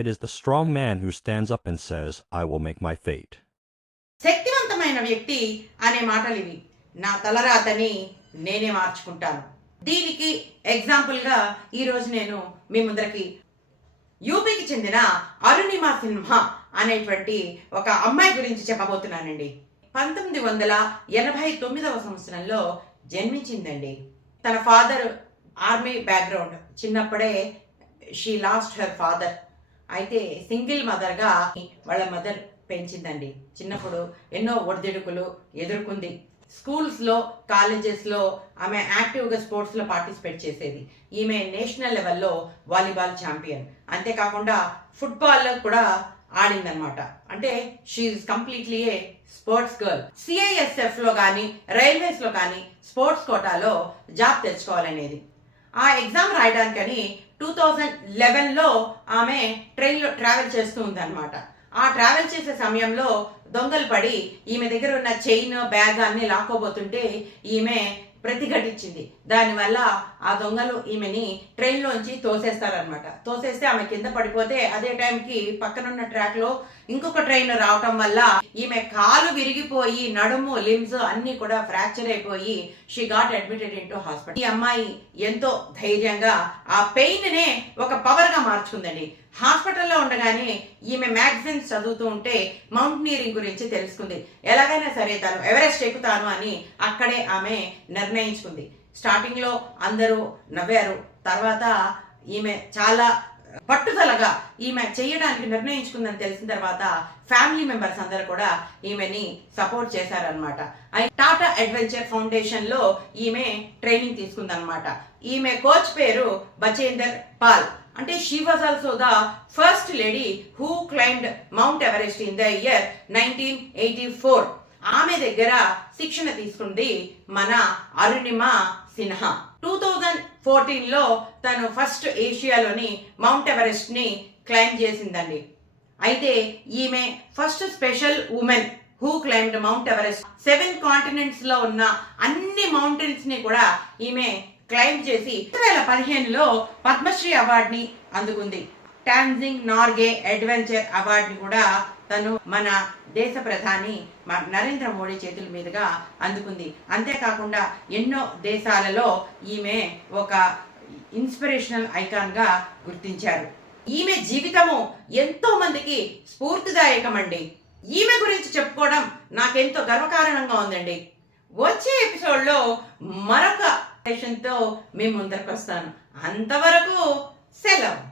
It is the strong man who stands up and says, I will make my fate. శక్తివంతమైన వ్యక్తి అనే మాటలు ఇవి. నా తలరాతని నేనే మార్చుకుంటాను. దీనికి ఎగ్జాంపుల్గా ఈరోజు నేను మీ ముందరికి యూపీకి చెందిన అరుణిమా సిన్హా అనేటువంటి ఒక అమ్మాయి గురించి చెప్పబోతున్నానండి. 1989వ సంవత్సరంలో జన్మించిందండి. తన ఫాదర్ ఆర్మీ బ్యాక్గ్రౌండ్, చిన్నప్పుడే షీ లాస్ట్ హర్ ఫాదర్. అయితే సింగిల్ మదర్గా వాళ్ళ మదర్ పెంచిందండి. చిన్నప్పుడు ఎన్నో ఒడిదుడుకులు ఎదుర్కొంది. స్కూల్స్లో, కాలేజెస్లో ఆమె యాక్టివ్గా స్పోర్ట్స్లో పార్టిసిపేట్ చేసేది. ఈమె నేషనల్ లెవెల్లో వాలీబాల్ ఛాంపియన్. అంతేకాకుండా ఫుట్బాల్లో కూడా ఆడిందనమాట. అంటే she completely a sports girl. సిఐఎస్ఎఫ్లో కానీ రైల్వేస్లో కానీ స్పోర్ట్స్ కోటాలో జాబ్ తెచ్చుకోవాలనేది. ఆ ఎగ్జామ్ రాయడానికని 2011లో ఆమె ట్రైన్లో ట్రావెల్ చేస్తూ ఉందన్నమాట. ఆ ట్రావెల్ చేసే సమయంలో దొంగలు పడి ఈమె దగ్గర ఉన్న చైన్, బ్యాగ్ అన్ని లాక్కోబోతుంటే ఈమె ప్రతిఘటించింది. దానివల్ల ఆ దొంగలు ఈమెని ట్రైన్లోంచి తోసేస్తారనమాట. తోసేస్తే ఆమె కింద పడిపోతే అదే టైంకి పక్కనున్న ట్రాక్ లో ఇంకొక ట్రైన్ రావటం వల్ల ఈమె కాలు విరిగిపోయి నడుము, లిమ్స్ అన్ని కూడా ఫ్రాక్చర్ అయిపోయి she got admitted in to hospital. ఈ అమ్మాయి ఎంతో ధైర్యంగా ఆ పెయిన్ నే ఒక పవర్ గా మార్చుకుందండి. హాస్పిటల్లో ఉండగానే ఈమె మ్యాగజైన్స్ చదువుతూ ఉంటే మౌంటనీరింగ్ గురించి తెలుసుకుంది. ఎలాగైనా సరే తను ఎవరెస్ట్ ఎక్కుతాను అని అక్కడే ఆమె నిర్ణయించుకుంది. స్టార్టింగ్ లో అందరూ నవ్వారు. తర్వాత ఈమె చాలా పట్టుదలగా ఈమె చేయడానికి నిర్ణయించుకుందని తెలిసిన తర్వాత ఫ్యామిలీ మెంబర్స్ అందరూ కూడా ఈమెని సపోర్ట్ చేశారనమాట. టాటా అడ్వెంచర్ ఫౌండేషన్ లో ఈమె ట్రైనింగ్ తీసుకుందనమాట. ఈమె కోచ్ పేరు బచేందర్ పాల్. అంటే she was also the first lady who climbed mount Everest in the year 1984. ఆమె దగ్గర శిక్షణ తీసుకుంది మన అరుణిమా సిన్హా. 2014లో తను ఫస్ట్ ఏషియాలోని మౌంట్ ఎవరెస్ట్ ని క్లైంబ్ చేసిందండి. అయితే ఈమె first special women who climbed mount Everest. 7 continents లో ఉన్న అన్ని మౌంటైన్స్ ని కూడా ఈమె క్లైంబ్ చేసి 2015లో పద్మశ్రీ అవార్డుని అందుకుంది. టాంజింగ్ నార్గే అడ్వెంచర్ అవార్డుని కూడా తను మన దేశ ప్రధాని నరేంద్ర మోడీ చేతుల మీదుగా అందుకుంది. అంతేకాకుండా ఎన్నో దేశాలలో ఈమె ఒక ఇన్స్పిరేషనల్ ఐకాన్ గా గుర్తించారు. ఈమె జీవితము ఎంతో మందికి స్ఫూర్తిదాయకం అండి. ఈమె గురించి చెప్పుకోవడం నాకెంతో గర్వకారణంగా ఉందండి. వచ్చే ఎపిసోడ్ లో మరొక సెషన్ తో మీ ముందరకు వస్తాను. అంతవరకు సెలవు.